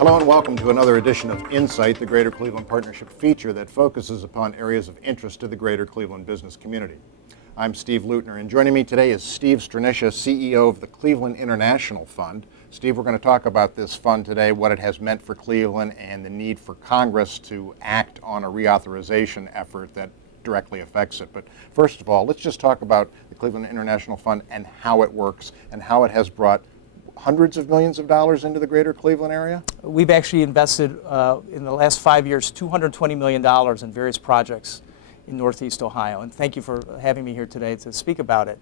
Hello and welcome to another edition of Insight, the Greater Cleveland Partnership feature that focuses upon areas of interest to the greater Cleveland business community. I'm Steve Leutner, and joining me today is Steve Strnisha, CEO of the Cleveland International Fund. Steve, we're going to talk about this fund today, what it has meant for Cleveland, and the need for Congress to act on a reauthorization effort that directly affects it. But first of all, let's just talk about the Cleveland International Fund and how it works and how it has brought hundreds of millions of dollars into the greater Cleveland area? We've actually invested in the last 5 years $220 million in various projects in Northeast Ohio. And thank you for having me here today to speak about it.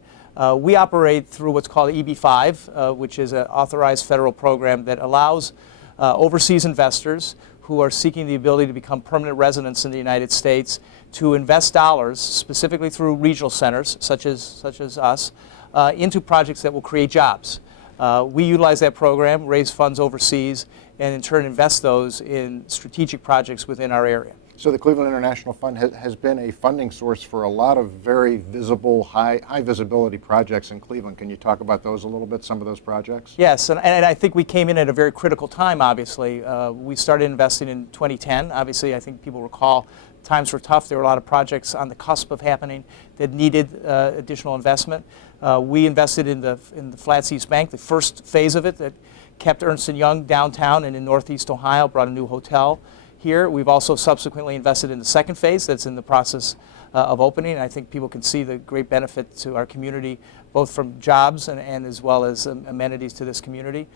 We operate through what's called EB-5, which is an authorized federal program that allows overseas investors who are seeking the ability to become permanent residents in the United States to invest dollars, specifically through regional centers such as us, into projects that will create jobs. We utilize that program, raise funds overseas, and in turn invest those in strategic projects within our area. So the Cleveland International Fund has been a funding source for a lot of very visible, high visibility projects in Cleveland. Can you talk about those a little bit, some of those projects? Yes, and I think we came in at a very critical time, obviously. We started investing in 2010. Obviously, I think people recall times were tough. There were a lot of projects on the cusp of happening that needed additional investment. We invested in the Flats East Bank, the first phase of it that kept Ernst & Young downtown and in Northeast Ohio, brought a new hotel here. We've also subsequently invested in the second phase that's in the process of opening. And I think people can see the great benefit to our community, both from jobs and as well as amenities to this community.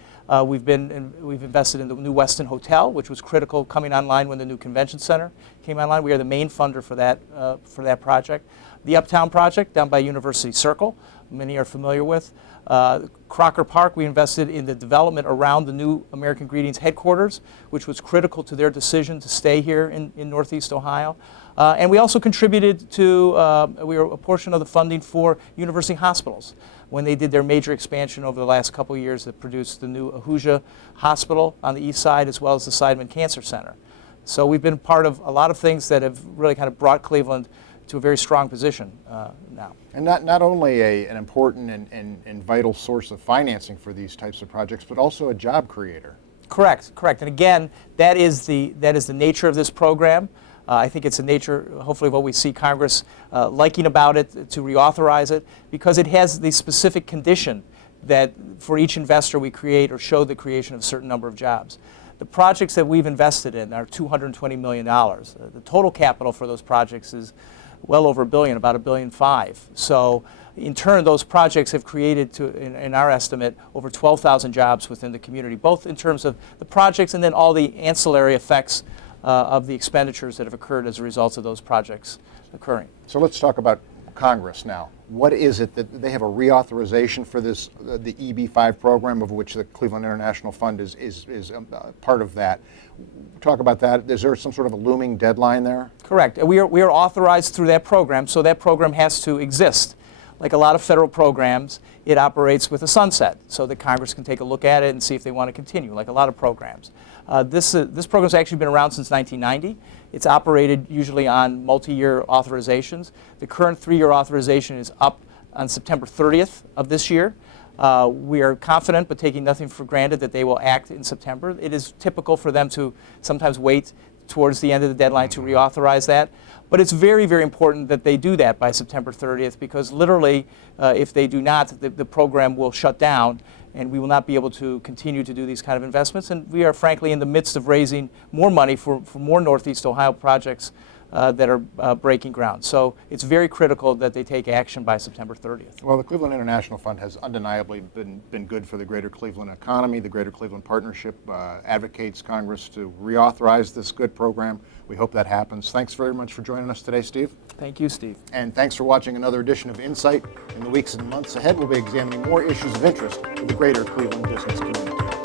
We've invested in the new Westin Hotel, which was critical coming online when the new convention center came online. We are the main funder for that project. The Uptown project down by University Circle, many are familiar with. Crocker Park, we invested in the development around the new American Greetings headquarters, which was critical to their decision to stay here in Northeast Ohio. And we also contributed to, we were a portion of the funding for university hospitals when they did their major expansion over the last couple of years that produced the new Ahuja Hospital on the east side as well as the Seidman Cancer Center. So we've been part of a lot of things that have really kind of brought Cleveland to a very strong position now. And not only an important and vital source of financing for these types of projects, but also a job creator. Correct. And again, that is the nature of this program. I think it's the nature, hopefully, of what we see Congress liking about it, to reauthorize it, because it has the specific condition that for each investor we create or show the creation of a certain number of jobs. The projects that we've invested in are $220 million. The total capital for those projects is well over $1 billion, about $1.5 billion. So in turn, those projects have created, in our estimate, over 12,000 jobs within the community, both in terms of the projects and then all the ancillary effects of the expenditures that have occurred as a result of those projects occurring. So let's talk about Congress now. What is it that they have a reauthorization for this, the EB-5 program, of which the Cleveland International Fund is part of that? Talk about that. Is there some sort of a looming deadline there? Correct. We are authorized through that program, so that program has to exist. Like a lot of federal programs, it operates with a sunset, so that Congress can take a look at it and see if they want to continue, like a lot of programs. This program's actually been around since 1990. It's operated usually on multi-year authorizations. The current 3-year authorization is up on September 30th of this year. We are confident, but taking nothing for granted, that they will act in September. It is typical for them to sometimes wait towards the end of the deadline to reauthorize that. But it's very, very important that they do that by September 30th, because literally, if they do not, the program will shut down and we will not be able to continue to do these kind of investments. And we are frankly in the midst of raising more money for more Northeast Ohio projects that are breaking ground. So it's very critical that they take action by September 30th. Well, the Cleveland International Fund has undeniably been good for the greater Cleveland economy. The Greater Cleveland Partnership advocates Congress to reauthorize this good program. We hope that happens. Thanks very much for joining us today, Steve. Thank you, Steve. And thanks for watching another edition of Insight. In the weeks and months ahead, we'll be examining more issues of interest to the greater Cleveland business community.